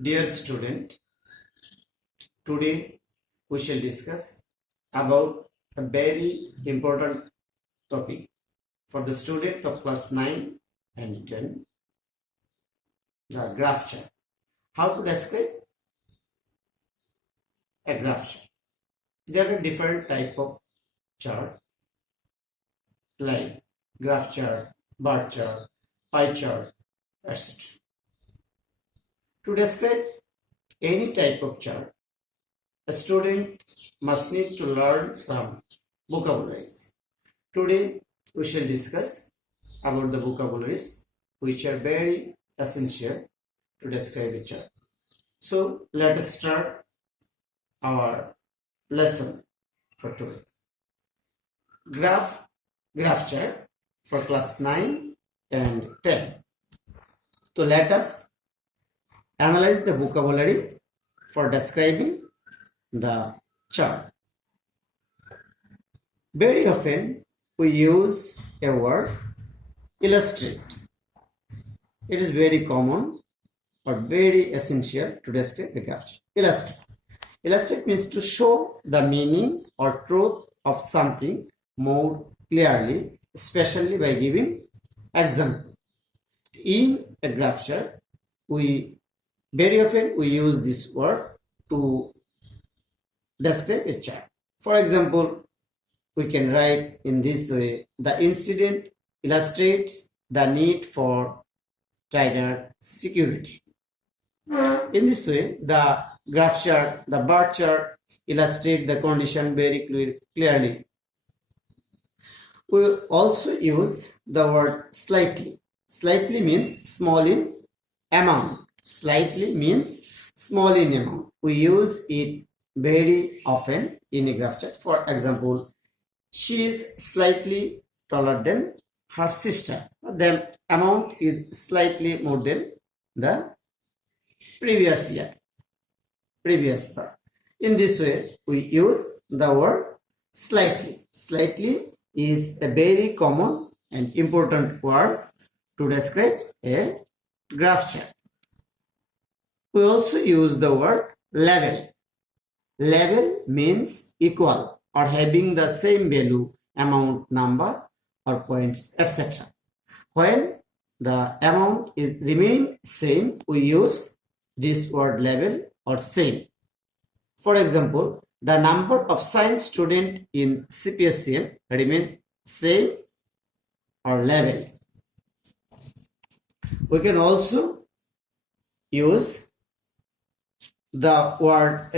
Dear student, today we shall discuss about a very important topic for the student of class 9 and 10, the graph chart. How to describe a graph chart? There are different type of chart like graph chart, bar chart, pie chart, etc. To describe any type of chart, a student must need to learn some vocabularies. Today, we shall discuss about the vocabularies which are very essential to describe a chart. So, let us start our lesson for today. Graph chart for class 9 and 10. So, let us analyze the vocabulary for describing the chart. Very often we use a word illustrate. It is very common or very essential to describe a graph chart. Illustrate. Illustrate means to show the meaning or truth of something more clearly, especially by giving example. In a graph chart, very often we use this word to describe a chart. For example, we can write in this way: the incident illustrates the need for tighter security. In this way, the graph chart, the bar chart illustrate the condition very clearly. We also use the word slightly. Slightly means small in amount. Slightly means small in amount. We use it very often in a graph chart. For example, she is slightly taller than her sister. The amount is slightly more than the previous year. In this way, we use the word slightly. Slightly is a very common and important word to describe a graph chart. We also use the word level. Level means equal or having the same value, amount, number or points, etc. When the amount remain same, we use this word level or same. For example, the number of science students in CPSCM remains same or level. We can also use the word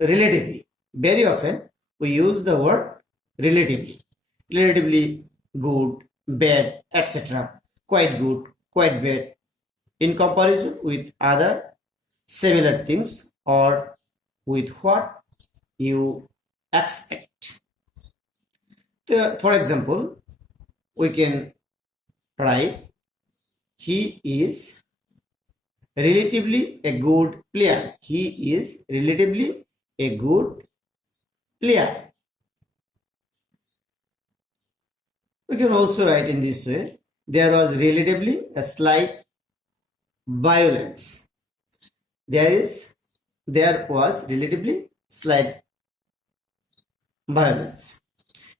relatively. Very often we use the word relatively. Relatively good, bad, etc. Quite good, quite bad in comparison with other similar things or with what you expect. For example, we can write he is relatively a good player. He is relatively a good player. We can also write in this way: there was relatively a slight violence. There was relatively slight violence.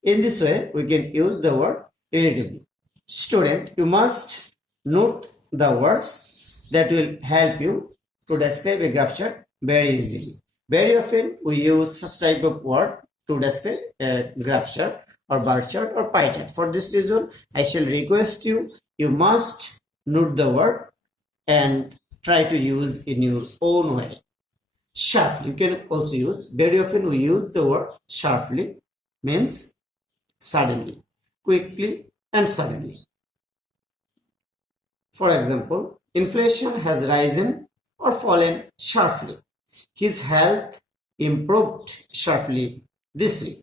In this way, we can use the word relatively. Student, you must note the words that will help you to describe a graph chart very easily. Very often we use such type of word to describe a graph chart or bar chart or pie chart. For this reason, I shall request you must note the word and try to use in your own way. Sharply, you can also use. Very often we use the word sharply, means suddenly, quickly and suddenly. For example, inflation has risen or fallen sharply. His health improved sharply this week.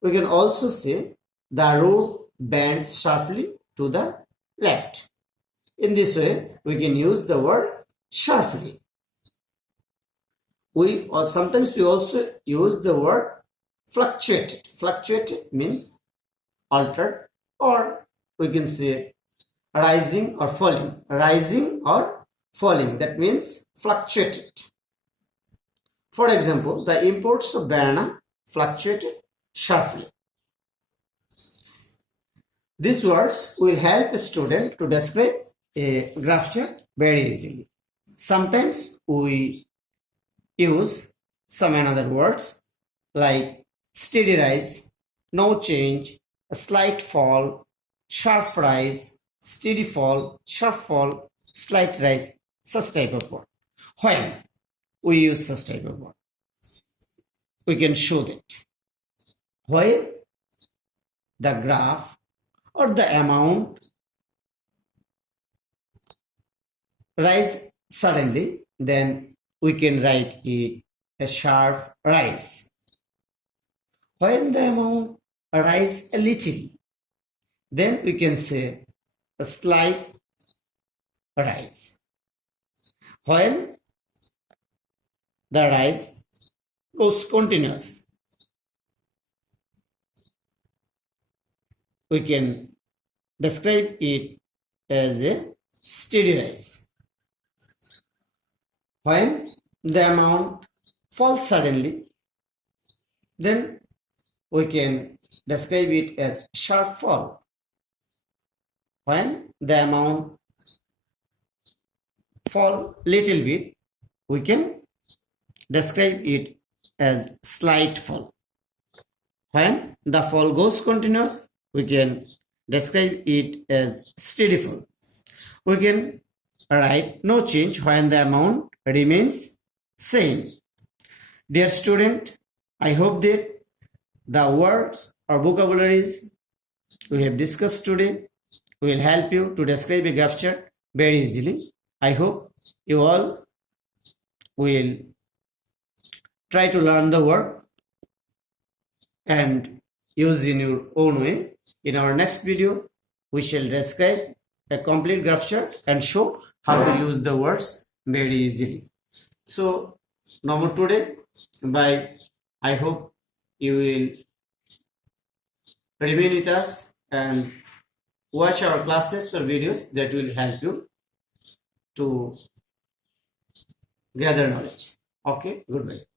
We can also say the road bends sharply to the left. In this way, we can use the word sharply. Sometimes we also use the word fluctuated. Fluctuated means altered, or we can say rising or falling. Rising or falling, that means fluctuated. For example, the imports of banana fluctuated sharply. These words will help a student to describe a graph chart very easily. Sometimes we use some another words like steady rise, no change, a slight fall, sharp rise, steady fall, sharp fall, slight rise, such type of word. When we use such type of word, we can show that where the graph or the amount rise suddenly, then we can write it a sharp rise. When the amount rise a little, then we can say a slight rise. When the rise goes continuous, we can describe it as a steady rise. When the amount falls suddenly, then we can describe it as sharp fall. When the amount fall little bit, we can describe it as slight fall. When the fall goes continuous, we can describe it as steady fall. We can write no change when the amount remains same. Dear student, I hope that the words or vocabularies we have discussed today will help you to describe a graph chart very easily. I hope you all will try to learn the word and use in your own way. In our next video, we shall describe a complete graph chart and show how to use the words very easily. So, no more today. Bye. I hope you will remain with us and watch our classes or videos that will help you to gather knowledge. Okay, goodbye.